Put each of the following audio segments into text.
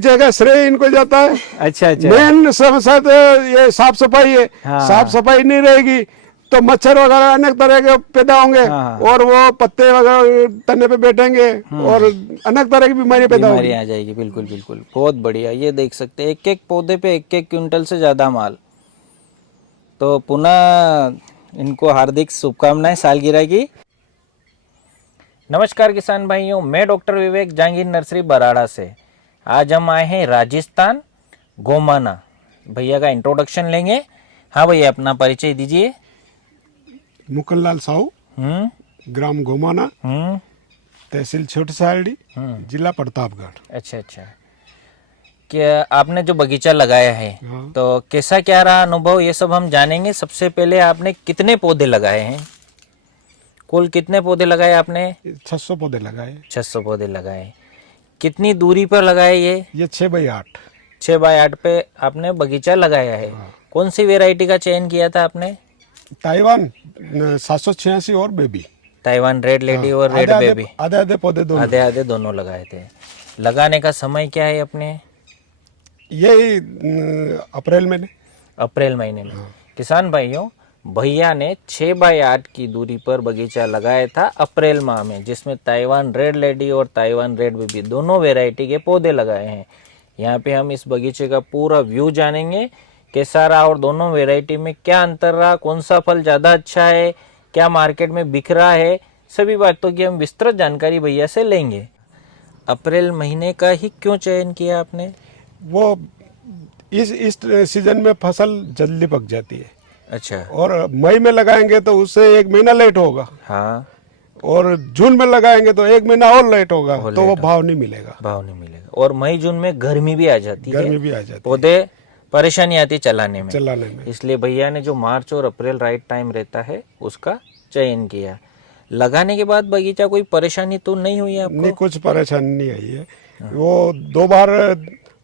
जगह श्रेय इनको जाता है। अच्छा अच्छा। मेन समस्या तो ये साफ सफाई है। हाँ। साफ सफाई नहीं रहेगी तो मच्छर वगैरह अनेक तरह के पैदा होंगे। हाँ। और वो पत्ते वगैरह तने पे बैठेंगे और अनेक तरह की बीमारी पैदा होगी। बीमारी आ जाएगी। बिल्कुल बिल्कुल, बहुत बढ़िया। ये देख सकते हैं, एक एक पौधे पे एक एक क्विंटल से ज़्यादा माल। तो पुनः इनको हार्दिक शुभकामनाएं सालगिरह की। नमस्कार किसान भाइयों, मैं डॉक्टर विवेक जहांगीर नर्सरी बराड़ा से। आज हम आए हैं राजस्थान, गोमाना। भैया का इंट्रोडक्शन लेंगे। हाँ भैया, अपना परिचय दीजिए। मुकुंदलाल साहू, ग्राम गोमाना, तहसील छोटी सालडी, जिला प्रतापगढ़। अच्छा अच्छा। क्या आपने जो बगीचा लगाया है, हाँ। तो कैसा क्या रहा अनुभव, ये सब हम जानेंगे। सबसे पहले आपने कितने पौधे लगाए हैं? कुल कितने पौधे लगाए आपने? 600 पौधे लगाए। 600 पौधे लगाए। कितनी दूरी पर लगाए ये? 6x8। 6x8 पे आपने बगीचा लगाया है। कौन सी वेराइटी का चयन किया था आपने? ताइवान 786 और बेबी। ताइवान रेड लेडी और रेड बेबी। आधे आधे पौधे दोनों। आधे आधे दोनों लगाए थे। लगाने का समय क्या है अपने? यही अप्रैल में। अप्रैल महीने में। किसान भाइयों, भैया ने 6x8 की दूरी पर बगीचा लगाया था अप्रैल माह में, जिसमें ताइवान रेड लेडी और ताइवान रेड बेबी दोनों वैरायटी के पौधे लगाए हैं। यहाँ पे हम इस बगीचे का पूरा व्यू जानेंगे, कैसा रहा और दोनों वैरायटी में क्या अंतर रहा, कौन सा फल ज़्यादा अच्छा है, क्या मार्केट में बिक रहा है, सभी बातों की हम विस्तृत जानकारी भैया से लेंगे। अप्रैल महीने का ही क्यों चयन किया आपने? वो इस सीजन में फसल जल्दी पक जाती है। अच्छा। और मई में लगाएंगे तो उससे 1 महीना लेट होगा। हाँ। और जून में लगाएंगे तो 1 महीना और लेट होगा, तो वो भाव नहीं मिलेगा। भाव नहीं मिलेगा। और मई जून में गर्मी भी आ जाती है। गर्मी भी आ जाती पौधे परेशानी आती चलाने में। में। इसलिए भैया ने जो मार्च और अप्रैल राइट टाइम रहता है उसका चयन किया। लगाने के बाद बगीचा कोई परेशानी तो नहीं हुई आपको? नहीं, कुछ परेशानी नहीं आई है। वो 2 बार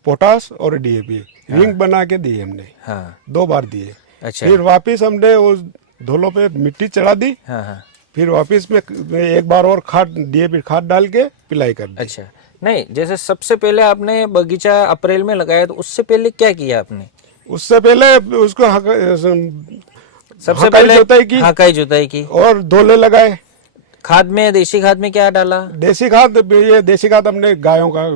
पोटास और डीएपी रिंग बना के दिए हमने। हाँ। 2 बार दिए। अच्छा। फिर वापिस हमने उस धोलों पे मिट्टी चढ़ा दी। हाँ हाँ। फिर वापिस में 1 बार और खाद डीएपी खाद डाल के पिलाई कर दी। अच्छा। नहीं, जैसे सबसे पहले आपने बगीचा अप्रैल में लगाया, तो उससे पहले क्या किया आपने? उससे पहले उसको सबसे पहले हकाई जुताई की और धोले लगाए। खाद में, देसी खाद में क्या डाला? देसी खाद हमने गायों का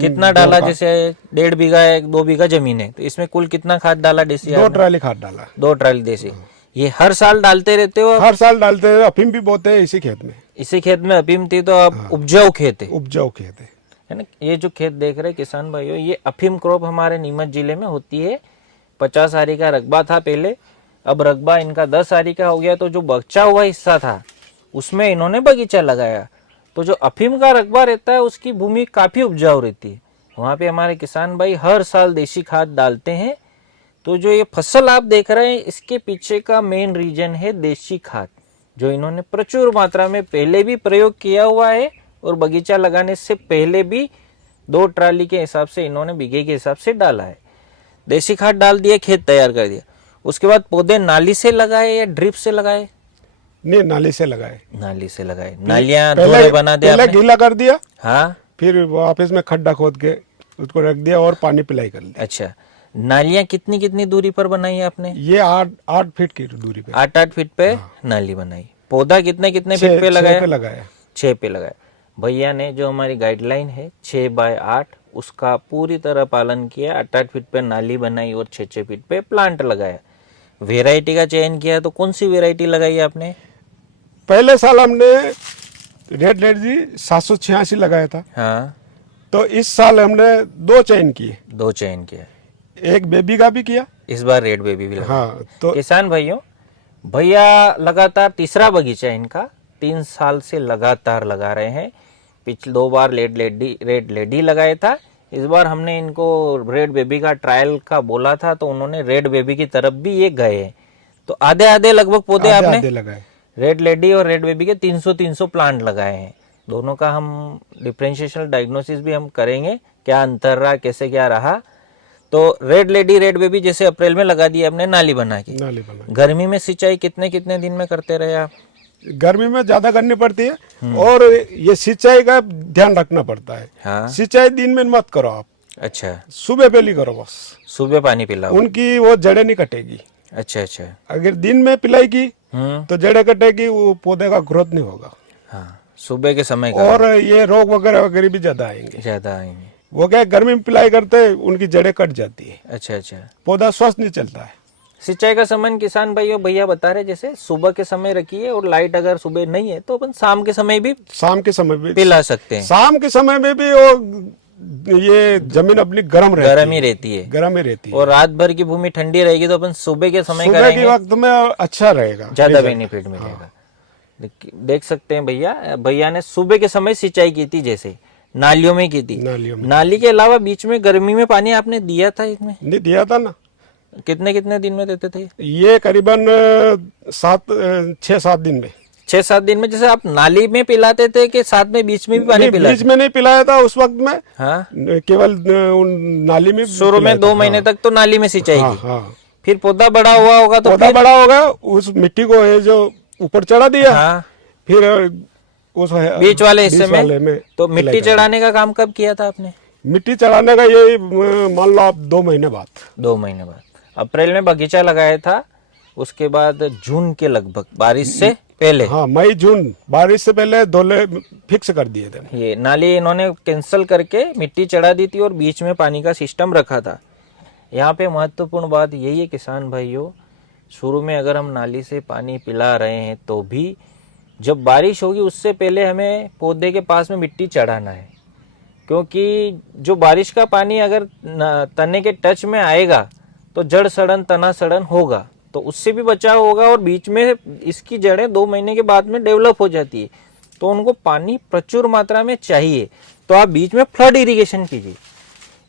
कितना डाला? जैसे 1.5 बीघा 2 बीघा जमीन है, तो इसमें कुल कितना खाद डाला देसी? 2 ट्राली खाद डाला। 2 ट्राली देसी। ये हर साल डालते रहते हो? हर साल डालते हैं। अफीम भी बोते हैं इसी खेत में। इसी खेत में अफीम थी, तो अब उपजाऊ खेत है। उपजाऊ खेत है ना। ये जो खेत देख रहे किसान भाइयों, ये अफीम क्रॉप हमारे नीमच जिले में होती है। 50 आरी का रकबा था पहले, अब रकबा इनका 10 आरी का हो गया। तो जो बचा हुआ हिस्सा था उसमें इन्होंने बगीचा लगाया। तो जो अफीम का रकबा रहता है उसकी भूमि काफी उपजाऊ रहती है। वहाँ पे हमारे किसान भाई हर साल देसी खाद डालते हैं। तो जो ये फसल आप देख रहे हैं, इसके पीछे का मेन रीजन है देसी खाद, जो इन्होंने प्रचुर मात्रा में पहले भी प्रयोग किया हुआ है और बगीचा लगाने से पहले भी 2 ट्राली के हिसाब से इन्होंने बीघे के हिसाब से डाला है। देसी खाद डाल दिया, खेत तैयार कर दिया। उसके बाद पौधे नाली से लगाए या ड्रिप से लगाए? नहीं, नाली से लगाए। नाली से लगाए। नालियां धोरे बना दिया पहले गीला कर दिया। हाँ। फिर वापस में खड्डा खोद के उसको रख दिया और पानी पिलाई कर दिया। अच्छा। नालियां कितनी कितनी दूरी पर बनाई आपने? ये 8 फीट की दूरी पे। 8 फीट पे नाली बनाई। पौधा कितने कितने फीट पे लगाया? 6 पे लगाया। भैया ने जो हमारी गाइडलाइन है 6x8, उसका पूरी तरह पालन किया। 8 फीट पे नाली बनाई और 6 फीट पे प्लांट लगाया। वेराइटी का चयन किया, तो कौन सी वेराइटी लगाई आपने? पहले साल हमने रेड लेडी 786 लगाया था। हाँ। तो इस साल हमने 2 चयन किए। 2 चयन किया। एक बेबी का भी किया। इस बार रेड बेबी भी लगा। हाँ। तो किसान भाइयों, भैया लगातार तीसरा बगीचा इनका 3 साल से लगातार लगा रहे हैं। पिछले 2 बार रेड लेडी लगाया था। इस बार हमने इनको रेड बेबी का ट्रायल का बोला था, तो उन्होंने रेड बेबी की तरफ भी ये गए हैं। तो आधे आधे लगभग पौधे आपने लगाए। रेड लेडी और रेड बेबी के 300 प्लांट लगाए हैं। दोनों का हम डिफरेंशिएशन डायग्नोसिस भी हम करेंगे, क्या अंतर रहा, कैसे क्या रहा। तो रेड लेडी रेड बेबी जैसे अप्रैल में लगा दी आपने नाली बना के। गर्मी में सिंचाई कितने कितने दिन में करते रहे आप? गर्मी में ज्यादा करनी पड़ती है और ये सिंचाई का ध्यान रखना पड़ता है। हाँ। सिंचाई दिन में मत करो आप। अच्छा, सुबह पहली करो बस, सुबह पानी पिलाओ। उनकी वो जड़ें नहीं कटेगी। अच्छा अच्छा। अगर दिन में पिलाएगी हम्म। तो जड़ें कटेगी, वो पौधे का ग्रोथ नहीं होगा, हाँ, सुबह के समय का और ये रोग वगैरह वगैरह भी ज्यादा आएंगे। ज्यादा आएंगे। वो क्या है, गर्मी में पिलाई करते उनकी जड़ें कट जाती है, अच्छा अच्छा। पौधा स्वस्थ नहीं चलता है। सिंचाई का समय किसान भाइयों भैया बता रहे जैसे सुबह के समय रखिए, और लाइट अगर सुबह नहीं है तो अपन शाम के समय भी शाम के समय भी पिला सकते हैं। शाम के समय में भी वो ये जमीन अपनी गर्म रहती गर्म ही है, रहती है। गर्म ही रहती है। और रात भर की भूमि ठंडी रहेगी तो अपन सुबह के समय सुबह के करेंगे, वक्त में अच्छा रहेगा, ज्यादा बेनिफिट मिलेगा। देख सकते हैं भैया ने सुबह के समय सिंचाई की थी, जैसे नालियों में की थी। नालियों में नाली के अलावा बीच में गर्मी में पानी आपने दिया था इसमें? नहीं दिया था ना। कितने कितने दिन में देते थे? ये करीबन 6-7 दिन में। 6-7 दिन में। जैसे आप नाली में पिलाते थे कि साथ में बीच में भी पानी नहीं, पिलाते? बीच में नहीं पिलाया था उस वक्त में। हाँ, केवल नाली में शुरू में 2 महीने तक तो नाली में सिंचाई हाँ, की। हाँ। फिर पौधा बड़ा हुआ होगा तो पौधा बड़ा होगा, उस मिट्टी को है जो ऊपर चढ़ा दिया। हाँ, फिर उस बीच वाले हिस्से वाले में तो मिट्टी चढ़ाने का काम कब किया था आपने? मिट्टी चढ़ाने का ये मान लो आप 2 महीने बाद। 2 महीने बाद। अप्रैल में बगीचा लगाया था, उसके बाद जून के लगभग, बारिश से पहले। हाँ, मई जून बारिश से पहले दोले फिक्स कर दिए थे। ये नाली इन्होंने कैंसिल करके मिट्टी चढ़ा दी थी और बीच में पानी का सिस्टम रखा था। यहाँ पे महत्वपूर्ण बात यही है किसान भाइयों, शुरू में अगर हम नाली से पानी पिला रहे हैं तो भी जब बारिश होगी उससे पहले हमें पौधे के पास में मिट्टी चढ़ाना है, क्योंकि जो बारिश का पानी अगर तने के टच में आएगा तो जड़ सड़न तना सड़न होगा, तो उससे भी बचाव होगा। और बीच में इसकी जड़ें 2 महीने के बाद में डेवलप हो जाती है, तो उनको पानी प्रचुर मात्रा में चाहिए, तो आप बीच में फ्लड इरिगेशन कीजिए।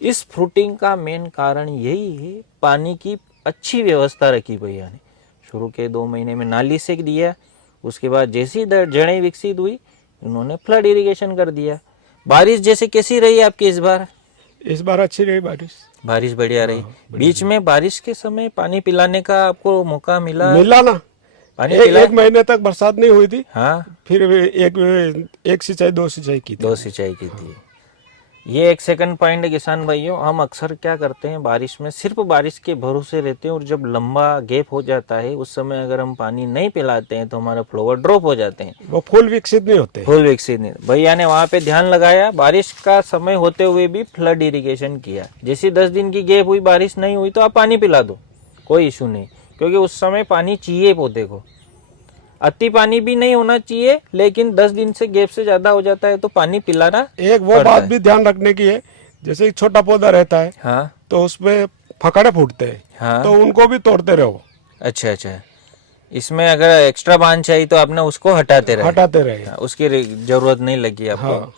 इस फ्रूटिंग का मेन कारण यही है, पानी की अच्छी व्यवस्था रखी भैया ने। शुरू के 2 महीने में नाली से दिया, उसके बाद जैसी जड़ें विकसित हुई उन्होंने फ्लड इरिगेशन कर दिया। बारिश जैसे कैसी रही आपकी इस बार? इस बार अच्छी रही बारिश। बारिश बढ़िया रही। बीच में बारिश के समय पानी पिलाने का आपको मौका मिला? ना पानी एक महीने तक बरसात नहीं हुई थी। हाँ, फिर एक सिंचाई 2 सिंचाई की थी। 2 सिंचाई की थी। ये एक सेकंड पॉइंट है किसान भाइयों, हम अक्सर क्या करते हैं बारिश में सिर्फ बारिश के भरोसे रहते हैं, और जब लंबा गैप हो जाता है उस समय अगर हम पानी नहीं पिलाते हैं तो हमारा फ्लावर ड्रॉप हो जाते हैं, वो फूल विकसित नहीं होते। फूल विकसित नहीं। भैया ने वहाँ पे ध्यान लगाया, बारिश का समय होते हुए भी फ्लड इरिगेशन किया। जैसी 10 दिन की गैप हुई, बारिश नहीं हुई तो आप पानी पिला दो, कोई इशू नहीं, क्योंकि उस समय पानी चाहिए पौधे को। अति पानी भी नहीं होना चाहिए, लेकिन 10 दिन से गैप से ज्यादा हो जाता है तो पानी पिलाना। एक वो बात भी ध्यान रखने की है, जैसे एक छोटा पौधा रहता है, हाँ, तो उसपे फकड़े फूटते हैं, हाँ, तो उनको भी तोड़ते रहो। अच्छा अच्छा। इसमें अगर एक्स्ट्रा बांध चाहिए तो आपने उसको हटाते रहे। हाँ, उसकी जरूरत नहीं लगी आपको। हाँ।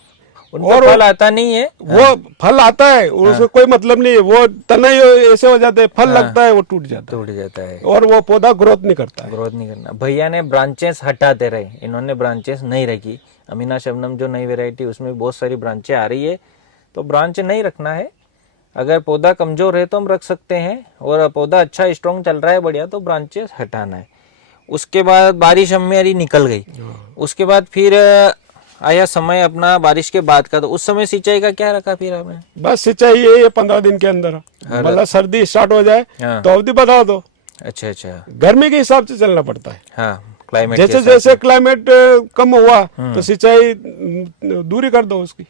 उनका फल आता नहीं है। वो फल आता है, उससे कोई मतलब नहीं है, वो तना ही ऐसे हो जाते हैं, फल लगता है वो टूट जाता है, और वो पौधा ग्रोथ नहीं करता है। ग्रोथ नहीं करना। भैया ने ब्रांचेस हटाते रहे, इन्होंने ब्रांचेस नहीं रखी। अमीना शबनम जो नई वैरायटी, उसमें बहुत सारी ब्रांचें आ रही है, तो ब्रांच नहीं रखना है। अगर पौधा कमजोर है तो हम रख सकते हैं, और पौधा अच्छा स्ट्रॉन्ग चल रहा है बढ़िया, तो ब्रांचेस हटाना है। उसके बाद बारिश हमारी निकल गई, उसके बाद फिर आया समय अपना बारिश के बाद का, तो उस समय सिंचाई का क्या रखा फिर आपने? बस सिंचाई ये 15 दिन के अंदर, मतलब सर्दी स्टार्ट हो जाए तो अवधि बढ़ा दो। अच्छा अच्छा। गर्मी के हिसाब से चलना पड़ता है। हाँ, क्लाइमेट जैसे जैसे क्लाइमेट कम हुआ तो सिंचाई दूरी कर दो उसकी।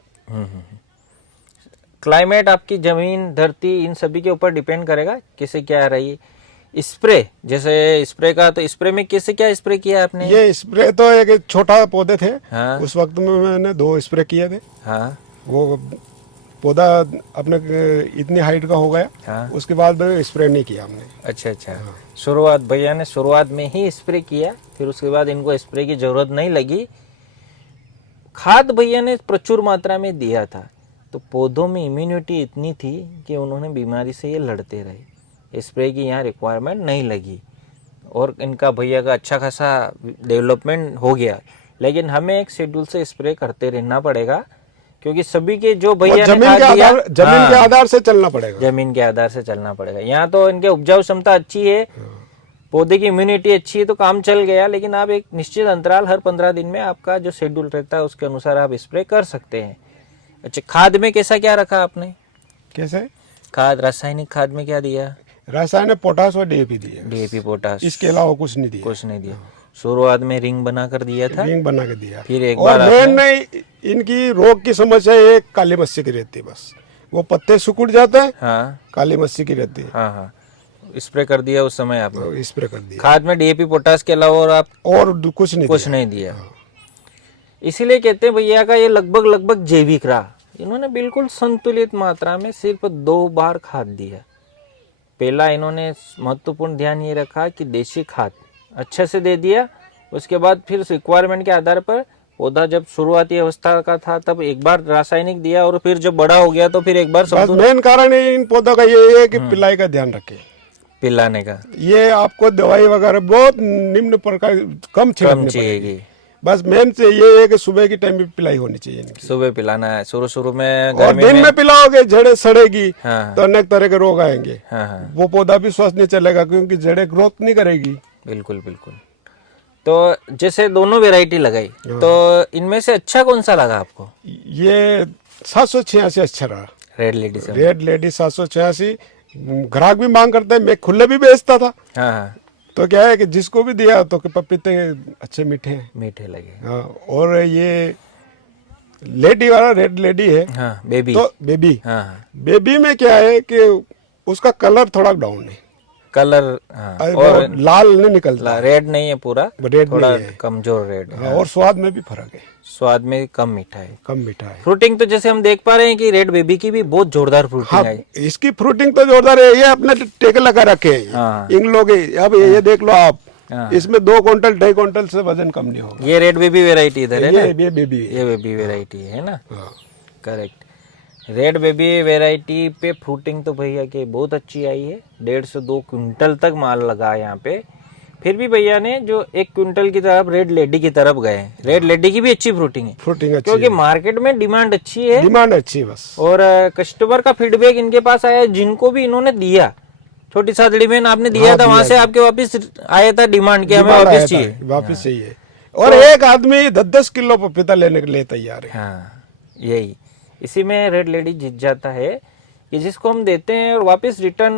क्लाइमेट आपकी जमीन धरती इन सभी के ऊपर डिपेंड करेगा कैसे क्या आ रही है। स्प्रे, जैसे स्प्रे का, तो स्प्रे में कैसे क्या स्प्रे किया आपने? ये स्प्रे तो एक छोटा पौधे थे। हाँ, उस वक्त में मैंने 2 स्प्रे किए थे। हाँ, वो पौधा अपने इतनी हाइट का हो गया। हाँ, उसके बाद स्प्रे नहीं किया हमने। अच्छा अच्छा। शुरुआत भैया ने शुरुआत में ही स्प्रे किया, फिर उसके बाद इनको स्प्रे की जरूरत नहीं लगी। खाद भैया ने प्रचुर मात्रा में दिया था, तो पौधों में इम्यूनिटी इतनी थी कि उन्होंने बीमारी से ये लड़ते रहे। स्प्रे की यहाँ रिक्वायरमेंट नहीं लगी, और इनका भैया का अच्छा खासा डेवलपमेंट हो गया। लेकिन हमें एक शेड्यूल से स्प्रे करते रहना पड़ेगा, क्योंकि सभी के जो भैया ने जमीन के आधार से चलना पड़ेगा। जमीन के आधार से चलना पड़ेगा। यहाँ तो इनके उपजाऊ क्षमता अच्छी है, पौधे की इम्यूनिटी अच्छी है, तो काम चल गया। लेकिन आप एक निश्चित अंतराल, हर 15 दिन में आपका जो शेड्यूल रहता है उसके अनुसार आप स्प्रे कर सकते हैं। अच्छा, खाद में कैसा क्या रखा आपने? कैसे? खाद, रासायनिक खाद में क्या दिया? रासायनिक पोटास और डीएपी दिए, डीएपी, पोटास, इसके अलावा कुछ नहीं दिया। कुछ नहीं दिया। शुरुआत में रिंग बना कर दिया था, रिंग बना के दिया। फिर एक और बार मेन नहीं, इनकी रोग की समस्या एक काली मस्सी की रहती है, बस वो पत्ते सुकुड़ जाते हैं, हाँ काली मस्सी की रहती है। हाँ हाँ, स्प्रे कर दिया उस समय आपने? स्प्रे कर दिया। खाद में डीएपी, पोटास के अलावा और आप और कुछ नहीं दिया। इसीलिए कहते हैं भैया का ये लगभग जैविक रहा। इन्होंने बिल्कुल संतुलित मात्रा में सिर्फ 2 बार खाद दिया। पहला इन्होंने महत्वपूर्ण ध्यान ये रखा कि देशी खाद अच्छे से दे दिया। उसके बाद फिर रिक्वायरमेंट के आधार पर पौधा जब शुरुआती अवस्था का था तब एक बार रासायनिक दिया, और फिर जब बड़ा हो गया तो फिर एक बार बस मेन कारण इन पौधों का ये है कि पिलाई का ध्यान रखें, पिलाने का। ये आपको दवाई वगैरह बहुत निम्न प्रकार कम छिड़कनी पड़ेगी। बस मेन से ये है कि सुबह की टाइम में पिलाई होनी चाहिए इनकी। सुबह पिलाना है, शुरू में और गर्मी दिन में पिलाओगे जड़ें सड़ेगी, हाँ, तो अनेक तरह के रोग आएंगे। हाँ हाँ, वो पौधा भी स्वस्थ नहीं चलेगा, क्योंकि जड़ें ग्रोथ नहीं करेगी। बिल्कुल बिल्कुल। तो जैसे दोनों वैरायटी लगाई, तो इनमें से अच्छा कौन सा लगा आपको? ये 786 अच्छा रहा। रेड लेडी से? रेड लेडी 786 ग्राहक भी मांग करते हैं, मैं खुले भी बेचता था। हाँ हाँ, तो क्या है कि जिसको भी दिया तो कि पपीते अच्छे मीठे हैं, मीठे लगे। हाँ। और ये लेडी वाला रेड लेडी है, हाँ, बेबी। तो बेबी, हाँ हाँ, बेबी में क्या है कि उसका कलर थोड़ा डाउन है, कलर, हाँ, और लाल नहीं निकलता, रेड नहीं है पूरा, रेड थोड़ा नहीं है। कमजोर रेड है। और स्वाद में भी फर्क है, स्वाद में कम मीठा है, कम मीठा है। फ्रूटिंग तो जैसे हम देख पा रहे हैं कि रेड बेबी की भी बहुत जोरदार फ्रूटिंग हाँ, आई। इसकी फ्रूटिंग तो जोरदार है। ये अपने टेके लगा रखे हैं, हाँ। इन लोग। अब ये देख लो आप, हाँ। इसमें 2 क्विंटल 2.5 क्विंटल से वजन कम नहीं होगा। ये रेड बेबी वेराइटी इधर है ना? ये बेबी है। ये बेबी वेराइटी है ना? हाँ। करेक्ट। रेड बेबी वेराइटी पे फ्रूटिंग तो भैया के बहुत अच्छी आई है। 1.5 से 2 क्विंटल तक माल लगा है यहाँ पे। फिर भी भैया ने जो 1 क्विंटल की तरफ रेड लेडी की तरफ गए। रेड लेडी की भी अच्छी फ्रूटिंग है, फ्रूटिंग अच्छी क्योंकि मार्केट में डिमांड अच्छी है, डिमांड अच्छी है बस। और कस्टमर का फीडबैक इनके पास आया, जिनको भी इन्होंने दिया, छोटी सादड़ी में आपने दिया था, वहां से आपके वापस आया था डिमांड कि हमें वापस चाहिए, वापस चाहिए। और एक आदमी 10-10 किलो पपीता लेने के लिए तैयार है। हाँ, यही इसी में रेड लेडी जीत जाता है कि जिसको हम देते हैं और वापस रिटर्न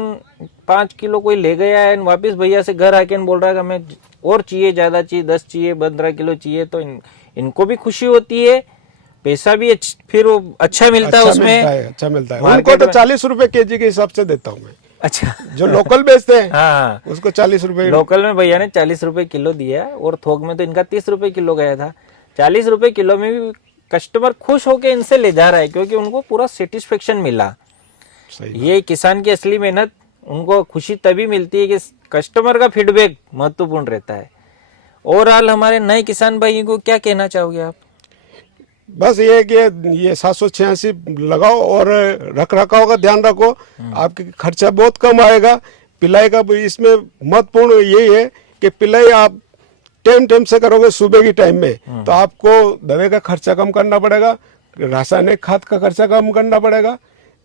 5 किलो कोई ले गया है, वापस भैया से घर आके बोल रहा है कि हमें और चाहिए, ज्यादा चाहिए, 10 चाहिए, 15 किलो चाहिए, तो इनको भी खुशी होती है, पैसा भी फिर वो अच्छा मिलता है उसमें, अच्छा मिलता है। उनको तो 40 रुपए केजी के हिसाब से देता हूँ मैं। अच्छा, जो लोकल बेचते हैं हाँ, उसको 40 रुपए। लोकल में भैया ने 40 रुपए किलो दिया, और थोक में तो इनका 30 रुपए किलो गया था। 40 रुपए किलो में भी कस्टमर खुश होकर इनसे ले जा रहा है, क्योंकि उनको पूरा सेटिस्फेक्शन मिला। ये किसान की असली मेहनत, उनको खुशी तभी मिलती है कि कस्टमर का फीडबैक महत्वपूर्ण रहता है। ओवरऑल हमारे नए किसान भाइयों को क्या कहना चाहोगे आप? बस ये कि ये 786 लगाओ और रख रखाव का ध्यान रखो, आपके खर्चा बहुत कम आएगा। पिलाई का इसमें महत्वपूर्ण यही है कि पिलाई आप टाइम से करोगे सुबह की टाइम में, तो आपको दवाई का खर्चा कम करना पड़ेगा, रासायनिक खाद का खर्चा कम करना पड़ेगा,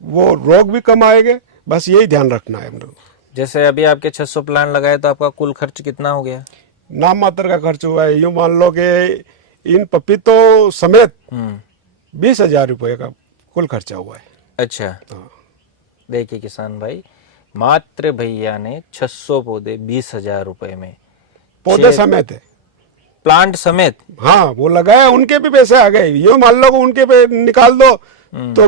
वो रोग भी कम आएंगे। बस यही ध्यान रखना है हम लोग। जैसे अभी आपके 600 प्लांट लगाए, तो आपका कुल खर्च कितना हो गया? नाम मात्र का खर्च हुआ है, यूँ मान लो कि इन पपीतों समेत 20,000 रुपये का कुल खर्चा हुआ है। अच्छा, देखिए किसान भाई, मात्र भैया ने 600 पौधे 20,000 रुपए में, पौधे समेत है, प्लांट समेत। हाँ, वो लगाया, उनके भी पैसे आ गए। यूँ मान लो उनके पे निकाल दो तो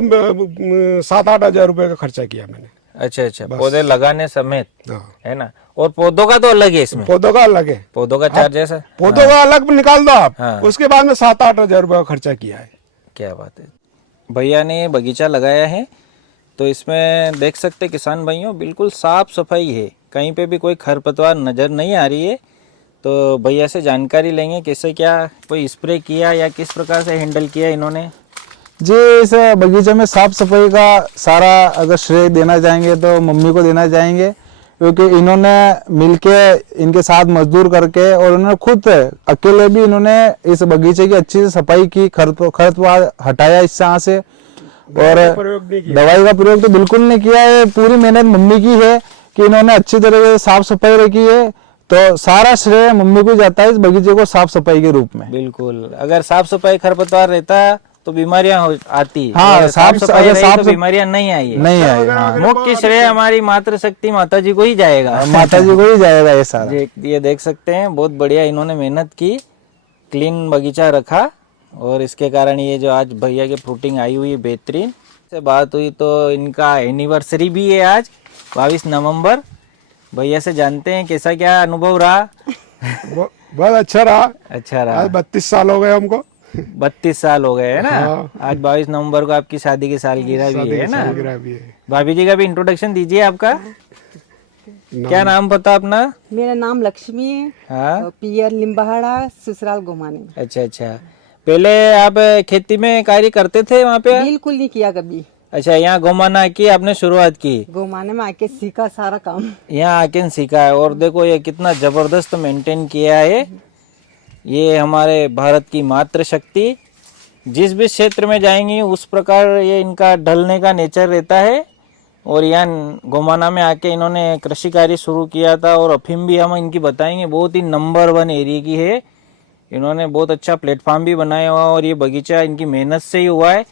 7-8 हजार रुपये का खर्चा किया मैंने। अच्छा अच्छा, पौधे लगाने समेत, हाँ। है ना? और पौधों का तो अलग है इसमें, पौधों का अलग है, पौधों का चार्ज है सर, पौधों का अलग निकाल दो आप। हाँ। उसके बाद में 7-8 हजार रुपये का खर्चा किया है। क्या बात है। भैया ने बगीचा लगाया है, तो इसमें देख सकते किसान भाइयों, बिल्कुल साफ सफाई है, कहीं पे भी कोई खरपतवार नजर नहीं आ रही है। तो भैया से जानकारी लेंगे कैसे क्या कोई स्प्रे किया या किस प्रकार से हैंडल किया इन्होंने। जी, इस बगीचे में साफ सफाई का सारा अगर श्रेय देना चाहेंगे तो मम्मी को देना चाहेंगे, क्योंकि इन्होंने मिलके इनके साथ मजदूर करके और उन्होंने खुद अकेले भी इन्होंने इस बगीचे की अच्छी से सफाई की, खरपतवार हटाया इस यहाँ से, और दवाई का प्रयोग तो बिल्कुल नहीं किया है। पूरी मेहनत मम्मी की है कि इन्होंने अच्छी तरीके से साफ सफाई रखी है, तो सारा श्रेय मम्मी को जाता है इस बगीचे को साफ सफाई के रूप में। बिल्कुल, अगर साफ सफाई खरपतवार रहता तो बीमारियां आती है, हाँ, अगर साफ साफ- सफाई अगर रही साफ तो सफ- बीमारियां नहीं आई है। नहीं आई। हाँ, मुख्य श्रेय हमारी मातृशक्ति माता जी को ही जाएगा। माता जी को ही जाएगा ये सारा। ये देख सकते हैं, बहुत बढ़िया इन्होंने मेहनत की, क्लीन बगीचा रखा, और इसके कारण ये जो आज भैया की फ्रूटिंग आई हुई है बेहतरीन। से बात हुई तो इनका एनिवर्सरी भी है आज 22 नवंबर। भैया से जानते हैं कैसा क्या अनुभव रहा। बहुत अच्छा रहा। अच्छा रहा। आज 32 साल हो गए हमको। 32 साल हो गए है ना। हाँ। आज 22 नवंबर को आपकी शादी की सालगिरह भी शादी है की ना। सालगिरह भी है। भाभी जी का भी इंट्रोडक्शन दीजिए आपका। क्या नाम पता अपना? मेरा नाम लक्ष्मी है। हाँ, और पियर लिम्बाहाड़ा, ससुराल गोमाने में। अच्छा अच्छा। पहले आप खेती में कार्य करते थे वहाँ पे? बिल्कुल नहीं किया कभी। अच्छा, यहाँ गोमाना की आपने शुरुआत की? गोमाने में आके सीखा सारा काम। यहाँ आके सीखा है, और देखो ये कितना जबरदस्त मेंटेन किया है। ये हमारे भारत की मातृशक्ति, जिस भी क्षेत्र में जाएंगी उस प्रकार ये इनका ढलने का नेचर रहता है। और यहाँ गोमाना में आके इन्होंने कृषि कार्य शुरू किया था, और अफीम भी हम इनकी बताएंगे, बहुत ही नंबर 1 एरिया की है। इन्होंने बहुत अच्छा प्लेटफॉर्म भी बनाया हुआ, और ये बगीचा इनकी मेहनत से ही हुआ है।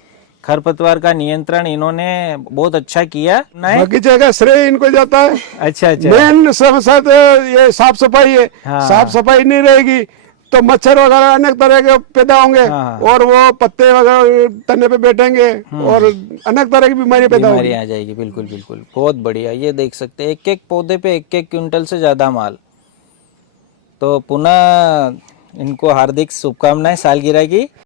खरपतवार का नियंत्रण इन्होंने बहुत अच्छा किया। नहीं? बगीचे का श्रेय इनको जाता है। अच्छा अच्छा। मेन समस्या तो ये साफ सफाई है। हाँ। साफ सफाई नहीं रहेगी तो मच्छर वगैरह अनेक तरह के पैदा होंगे, हाँ। और वो पत्ते वगैरह तने पे बैठेंगे, और अनेक तरह की बीमारी पैदा होगी। बीमारी आ जाएगी। बिल्कुल बिल्कुल, बहुत बढ़िया। ये देख सकते हैं, एक एक पौधे पे 1-1 क्विंटल से ज्यादा माल। तो पुनः इनको हार्दिक शुभकामनाएं सालगिरह की।